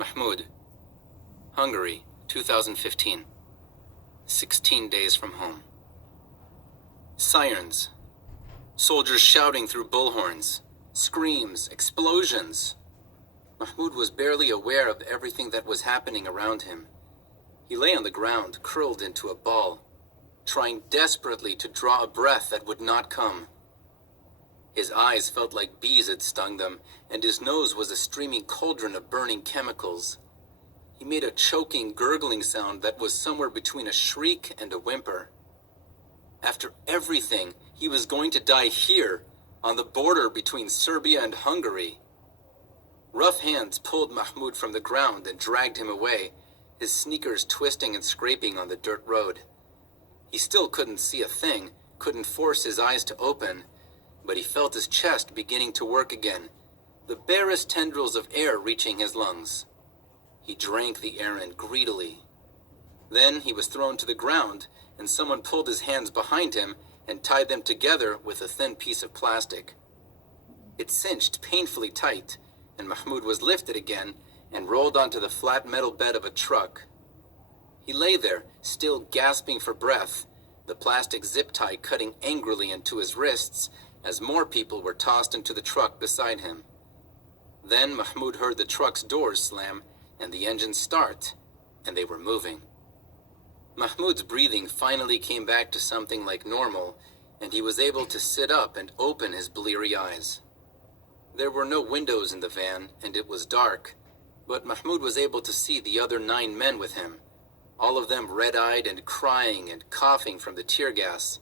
Mahmoud, Hungary, 2015. 16 days from home. Sirens. Soldiers shouting through bullhorns. Screams, explosions. Mahmoud was barely aware of everything that was happening around him. He lay on the ground, curled into a ball, trying desperately to draw a breath that would not come. His eyes felt like bees had stung them, and his nose was a streaming cauldron of burning chemicals. He made a choking, gurgling sound that was somewhere between a shriek and a whimper. After everything, he was going to die here, on the border between Serbia and Hungary. Rough hands pulled Mahmoud from the ground and dragged him away, his sneakers twisting and scraping on the dirt road. He still couldn't see a thing, couldn't force his eyes to open, but he felt his chest beginning to work again, the barest tendrils of air reaching his lungs. He drank the air in greedily. Then he was thrown to the ground, and someone pulled his hands behind him and tied them together with a thin piece of plastic. It cinched painfully tight, and Mahmoud was lifted again and rolled onto the flat metal bed of a truck. He lay there, still gasping for breath, the plastic zip tie cutting angrily into his wrists as more people were tossed into the truck beside him. Then Mahmoud heard the truck's doors slam and the engine start, and they were moving. Mahmoud's breathing finally came back to something like normal, and he was able to sit up and open his bleary eyes. There were no windows in the van, and it was dark, but Mahmoud was able to see the other 9 men with him, all of them red-eyed and crying and coughing from the tear gas,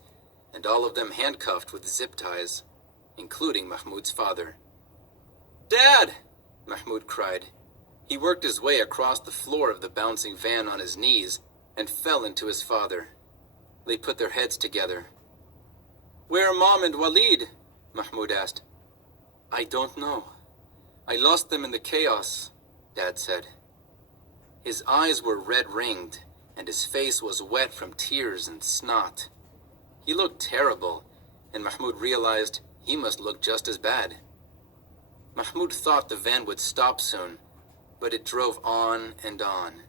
and all of them handcuffed with zip ties, including Mahmoud's father. "Dad!" Mahmoud cried. He worked his way across the floor of the bouncing van on his knees and fell into his father. They put their heads together. "Where are Mom and Walid?" Mahmoud asked. "I don't know. I lost them in the chaos," Dad said. His eyes were red-ringed, and his face was wet from tears and snot. He looked terrible, and Mahmoud realized he must look just as bad. Mahmoud thought the van would stop soon, but it drove on and on.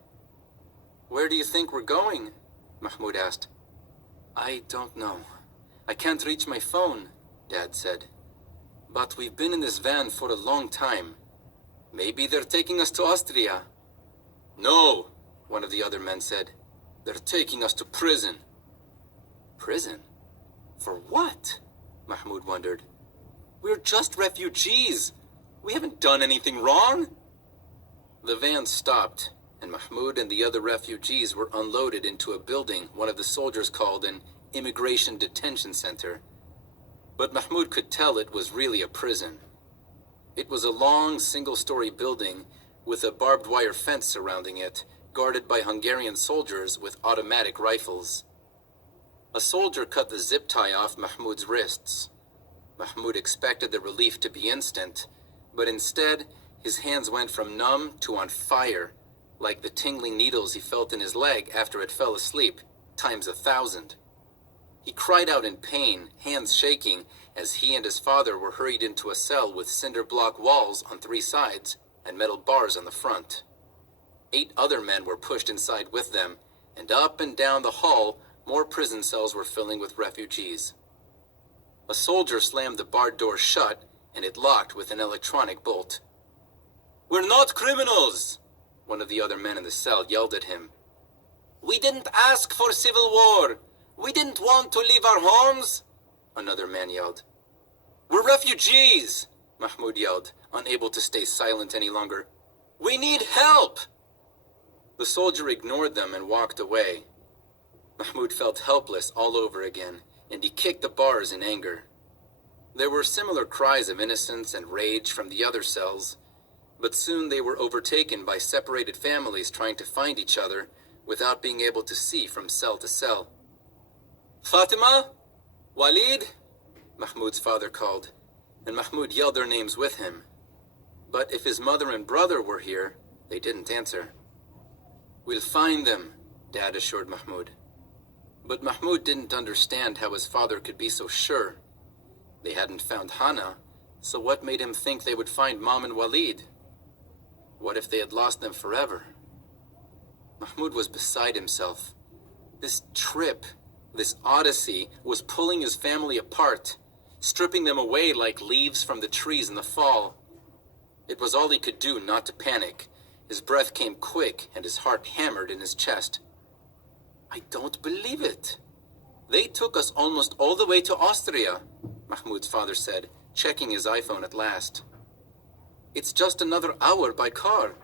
"Where do you think we're going?" Mahmoud asked. "I don't know. I can't reach my phone," Dad said. "But we've been in this van for a long time. Maybe they're taking us to Austria." "No," one of the other men said. "They're taking us to prison." "Prison? For what?" Mahmoud wondered. "We're just refugees. We haven't done anything wrong." The van stopped, and Mahmoud and the other refugees were unloaded into a building one of the soldiers called an immigration detention center. But Mahmoud could tell it was really a prison. It was a long, single-story building with a barbed wire fence surrounding it, guarded by Hungarian soldiers with automatic rifles. A soldier cut the zip tie off Mahmoud's wrists. Mahmoud expected the relief to be instant, but instead, his hands went from numb to on fire, like the tingling needles he felt in his leg after it fell asleep, times 1,000. He cried out in pain, hands shaking, as he and his father were hurried into a cell with cinder block walls on 3 sides and metal bars on the front. 8 other men were pushed inside with them, and up and down the hall, more prison cells were filling with refugees. A soldier slammed the barred door shut, and it locked with an electronic bolt. "We're not criminals!" one of the other men in the cell yelled at him. "We didn't ask for civil war! We didn't want to leave our homes!" another man yelled. "We're refugees!" Mahmoud yelled, unable to stay silent any longer. "We need help!" The soldier ignored them and walked away. Mahmoud felt helpless all over again, and he kicked the bars in anger. There were similar cries of innocence and rage from the other cells, but soon they were overtaken by separated families trying to find each other without being able to see from cell to cell. "Fatima? Walid?" Mahmoud's father called, and Mahmoud yelled their names with him. But if his mother and brother were here, they didn't answer. "We'll find them," Dad assured Mahmoud. But Mahmoud didn't understand how his father could be so sure. They hadn't found Hana, so what made him think they would find Mom and Walid? What if they had lost them forever? Mahmoud was beside himself. This trip, this odyssey, was pulling his family apart, stripping them away like leaves from the trees in the fall. It was all he could do not to panic. His breath came quick and his heart hammered in his chest. I don't believe it. They took us almost all the way to Austria, Mahmoud's father said, checking his iPhone at last. It's just another hour by car.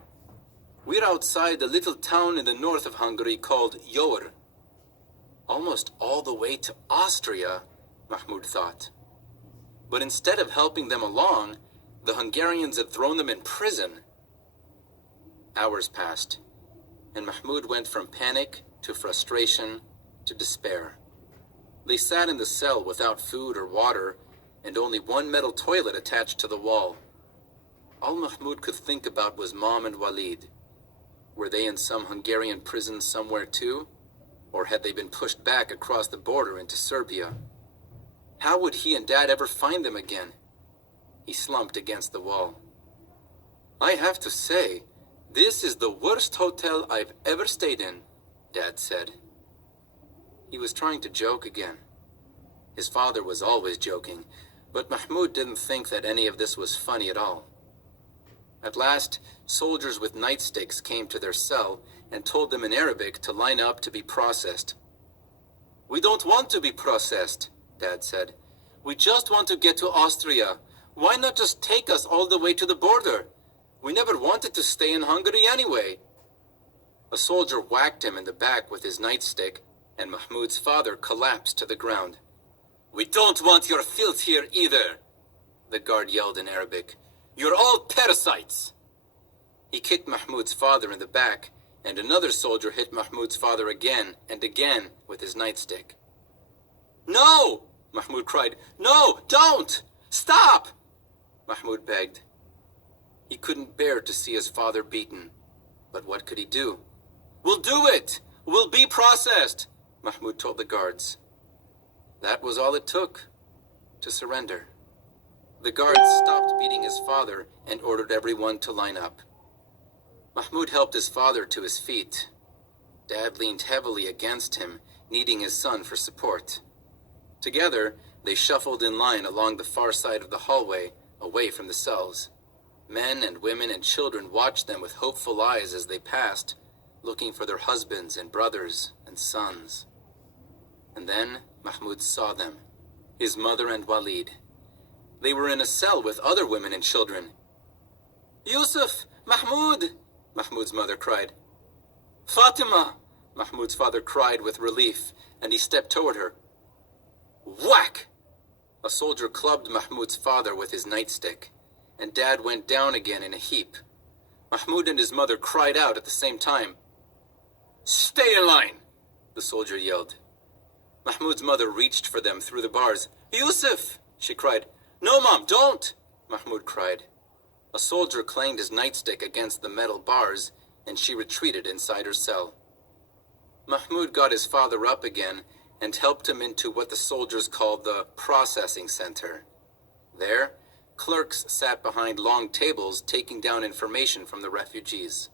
We're outside a little town in the north of Hungary called Yor. Almost all the way to Austria, Mahmoud thought. But instead of helping them along, the Hungarians had thrown them in prison. Hours passed, and Mahmoud went from panic to frustration to despair. They sat in the cell without food or water, and only one metal toilet attached to the wall. All Mahmoud could think about was Mom and Walid. Were they in some Hungarian prison somewhere too? Or had they been pushed back across the border into Serbia? How would he and Dad ever find them again? He slumped against the wall. I have to say, this is the worst hotel I've ever stayed in, Dad said. He was trying to joke again. His father was always joking, but Mahmoud didn't think that any of this was funny at all. At last, soldiers with nightsticks came to their cell and told them in Arabic to line up to be processed. We don't want to be processed, Dad said. We just want to get to Austria. Why not just take us all the way to the border? We never wanted to stay in Hungary anyway. A soldier whacked him in the back with his nightstick, and Mahmoud's father collapsed to the ground. We don't want your filth here either, the guard yelled in Arabic. You're all parasites. He kicked Mahmoud's father in the back, and another soldier hit Mahmoud's father again and again with his nightstick. No! Mahmoud cried. No, don't! Stop! Mahmoud begged. He couldn't bear to see his father beaten. But what could he do? We'll do it! We'll be processed, Mahmoud told the guards. That was all it took to surrender. The guards stopped beating his father and ordered everyone to line up. Mahmoud helped his father to his feet. Dad leaned heavily against him, needing his son for support. Together, they shuffled in line along the far side of the hallway, away from the cells. Men and women and children watched them with hopeful eyes as they passed, looking for their husbands and brothers and sons. And then Mahmoud saw them, his mother and Walid. They were in a cell with other women and children. Josef! Mahmoud! Mahmoud's mother cried. Fatima! Mahmoud's father cried with relief, and he stepped toward her. Whack! A soldier clubbed Mahmoud's father with his nightstick, and Dad went down again in a heap. Mahmoud and his mother cried out at the same time. Stay in line! The soldier yelled. Mahmoud's mother reached for them through the bars. Josef! She cried. No, Mom, don't! Mahmoud cried. A soldier clanged his nightstick against the metal bars, and she retreated inside her cell. Mahmoud got his father up again and helped him into what the soldiers called the processing center. There, clerks sat behind long tables taking down information from the refugees.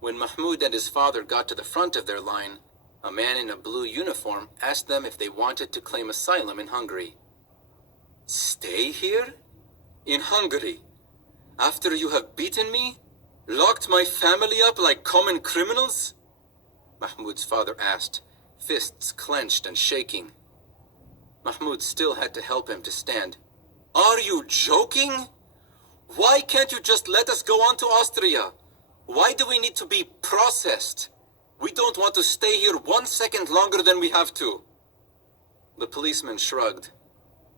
When Mahmoud and his father got to the front of their line, a man in a blue uniform asked them if they wanted to claim asylum in Hungary. Stay here? In Hungary? After you have beaten me? Locked my family up like common criminals? Mahmoud's father asked, fists clenched and shaking. Mahmoud still had to help him to stand. Are you joking? Why can't you just let us go on to Austria? Why do we need to be processed? We don't want to stay here 1 second longer than we have to. The policeman shrugged.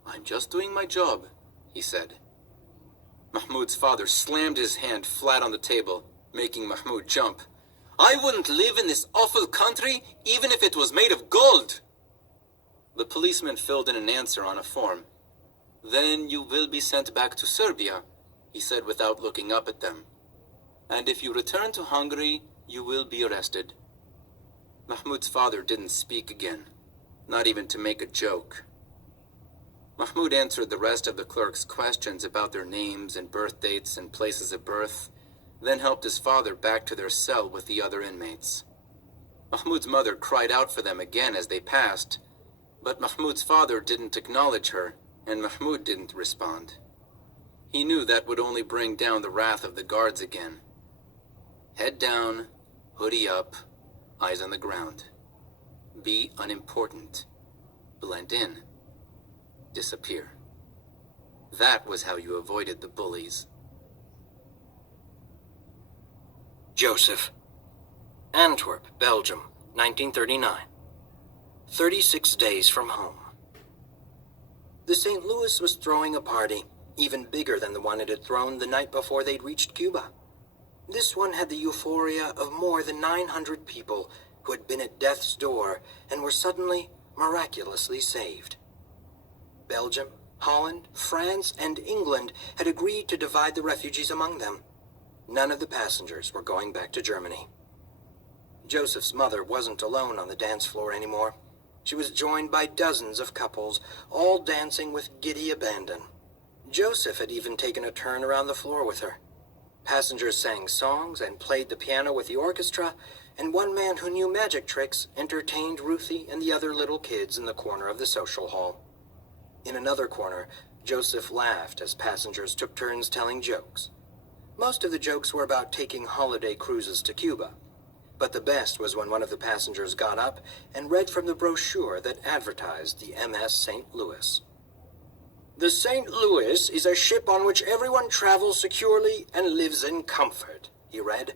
I'm just doing my job, he said. Mahmoud's father slammed his hand flat on the table, making Mahmoud jump. I wouldn't live in this awful country even if it was made of gold. The policeman filled in an answer on a form. Then you will be sent back to Serbia, he said without looking up at them. And if you return to Hungary, you will be arrested. Mahmoud's father didn't speak again, not even to make a joke. Mahmoud answered the rest of the clerk's questions about their names and birth dates and places of birth, then helped his father back to their cell with the other inmates. Mahmoud's mother cried out for them again as they passed, but Mahmoud's father didn't acknowledge her, and Mahmoud didn't respond. He knew that would only bring down the wrath of the guards again. Head down, hoodie up, eyes on the ground. Be unimportant. Blend in. Disappear. That was how you avoided the bullies. Josef. Antwerp, Belgium, 1939. 36 days from home. The St. Louis was throwing a party, even bigger than the one it had thrown the night before they'd reached Cuba. This one had the euphoria of more than 900 people who had been at death's door and were suddenly, miraculously saved. Belgium, Holland, France, and England had agreed to divide the refugees among them. None of the passengers were going back to Germany. Joseph's mother wasn't alone on the dance floor anymore. She was joined by dozens of couples, all dancing with giddy abandon. Josef had even taken a turn around the floor with her. Passengers sang songs and played the piano with the orchestra, and one man who knew magic tricks entertained Ruthie and the other little kids in the corner of the social hall. In another corner, Josef laughed as passengers took turns telling jokes. Most of the jokes were about taking holiday cruises to Cuba, but the best was when one of the passengers got up and read from the brochure that advertised the MS St. Louis. "The St. Louis is a ship on which everyone travels securely and lives in comfort," he read.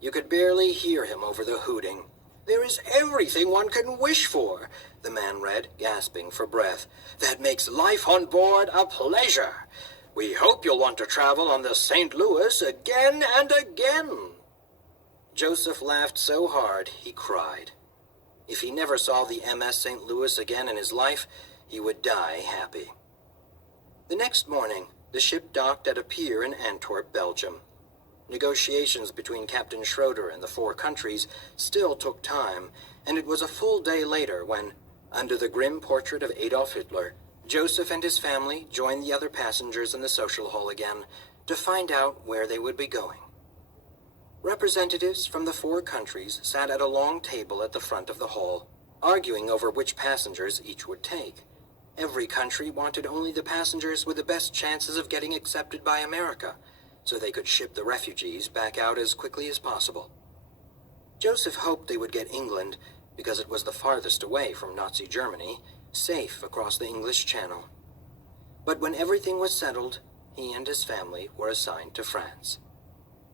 You could barely hear him over the hooting. "There is everything one can wish for," the man read, gasping for breath. "That makes life on board a pleasure. We hope you'll want to travel on the St. Louis again and again." Josef laughed so hard he cried. If he never saw the MS St. Louis again in his life, he would die happy. The next morning, the ship docked at a pier in Antwerp, Belgium. Negotiations between Captain Schroeder and the four countries still took time, and it was a full day later when, under the grim portrait of Adolf Hitler, Josef and his family joined the other passengers in the social hall again to find out where they would be going. Representatives from the four countries sat at a long table at the front of the hall, arguing over which passengers each would take. Every country wanted only the passengers with the best chances of getting accepted by America, so they could ship the refugees back out as quickly as possible. Josef hoped they would get England, because it was the farthest away from Nazi Germany, safe across the English Channel. But when everything was settled, he and his family were assigned to France.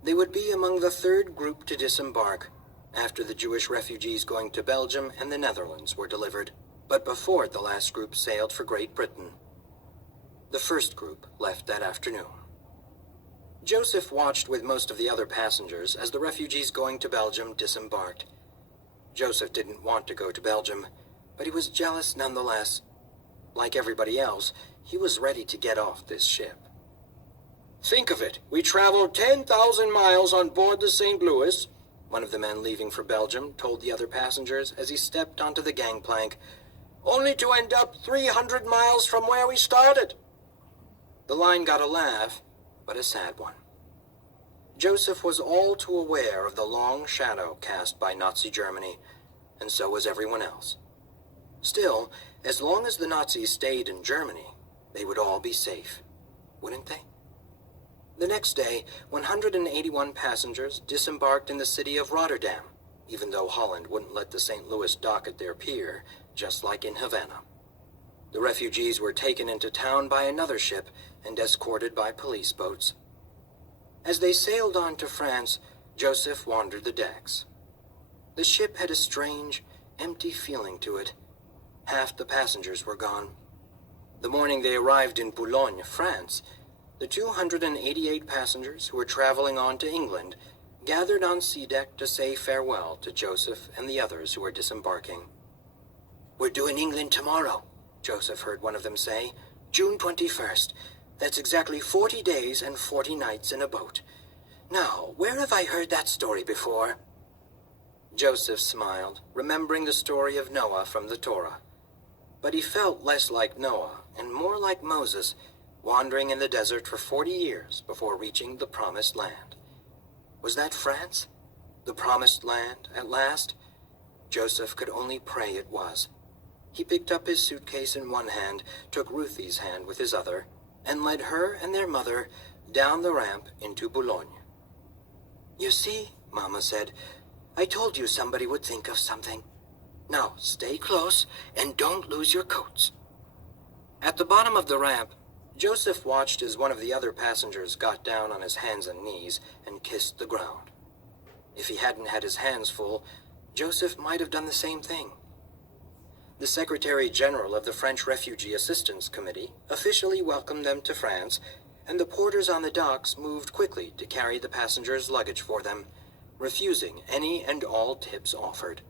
They would be among the third group to disembark, after the Jewish refugees going to Belgium and the Netherlands were delivered, but before the last group sailed for Great Britain. The first group left that afternoon. Josef watched with most of the other passengers as the refugees going to Belgium disembarked. Josef didn't want to go to Belgium, but he was jealous nonetheless. Like everybody else, he was ready to get off this ship. "Think of it, we traveled 10,000 miles on board the St. Louis," one of the men leaving for Belgium told the other passengers as he stepped onto the gangplank, "only to end up 300 miles from where we started." The line got a laugh, but a sad one. Josef was all too aware of the long shadow cast by Nazi Germany, and so was everyone else. Still, as long as the Nazis stayed in Germany, they would all be safe, wouldn't they? The next day, 181 passengers disembarked in the city of Rotterdam, even though Holland wouldn't let the St. Louis dock at their pier, just like in Havana. The refugees were taken into town by another ship and escorted by police boats. As they sailed on to France, Josef wandered the decks. The ship had a strange, empty feeling to it. Half the passengers were gone. The morning they arrived in Boulogne, France, the 288 passengers who were traveling on to England gathered on sea deck to say farewell to Josef and the others who were disembarking. "We're due in England tomorrow," Josef heard one of them say. "June 21st. That's exactly 40 days and 40 nights in a boat. Now, where have I heard that story before?" Josef smiled, remembering the story of Noah from the Torah. But he felt less like Noah and more like Moses, wandering in the desert for 40 years before reaching the promised land. Was that France? The promised land, at last? Joseph could only pray it was. He picked up his suitcase in one hand, took Ruthie's hand with his other, and led her and their mother down the ramp into Boulogne. "You see," Mama said, "I told you somebody would think of something. Now, stay close and don't lose your coats." At the bottom of the ramp, Joseph watched as one of the other passengers got down on his hands and knees and kissed the ground. If he hadn't had his hands full, Joseph might have done the same thing. The Secretary General of the French Refugee Assistance Committee officially welcomed them to France, and the porters on the docks moved quickly to carry the passengers' luggage for them, refusing any and all tips offered.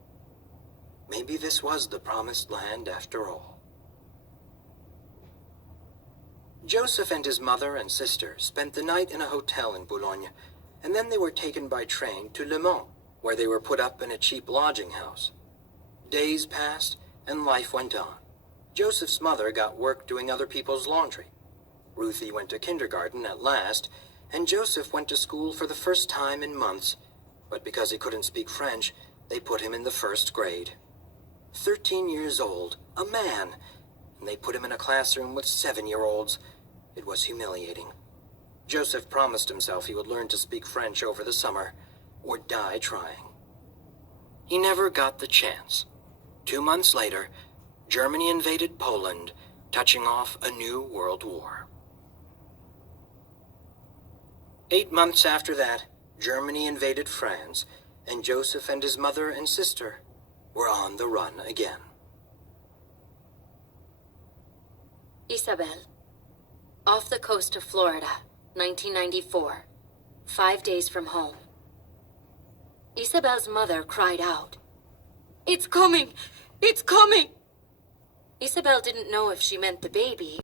Maybe this was the promised land after all. Joseph and his mother and sister spent the night in a hotel in Boulogne, and then they were taken by train to Le Mans, where they were put up in a cheap lodging house. Days passed, and life went on. Joseph's mother got work doing other people's laundry. Ruthie went to kindergarten at last, and Joseph went to school for the first time in months, but because he couldn't speak French, they put him in the first grade. 13 years old, a man, and they put him in a classroom with 7-year-olds. It was humiliating. Joseph promised himself he would learn to speak French over the summer, or die trying. He never got the chance. 2 months later, Germany invaded Poland, touching off a new world war. 8 months after that, Germany invaded France, and Joseph and his mother and sister were on the run again. Isabel, off the coast of Florida, 1994, 5 days from home. Isabel's mother cried out, "It's coming! It's coming!" Isabel didn't know if she meant the baby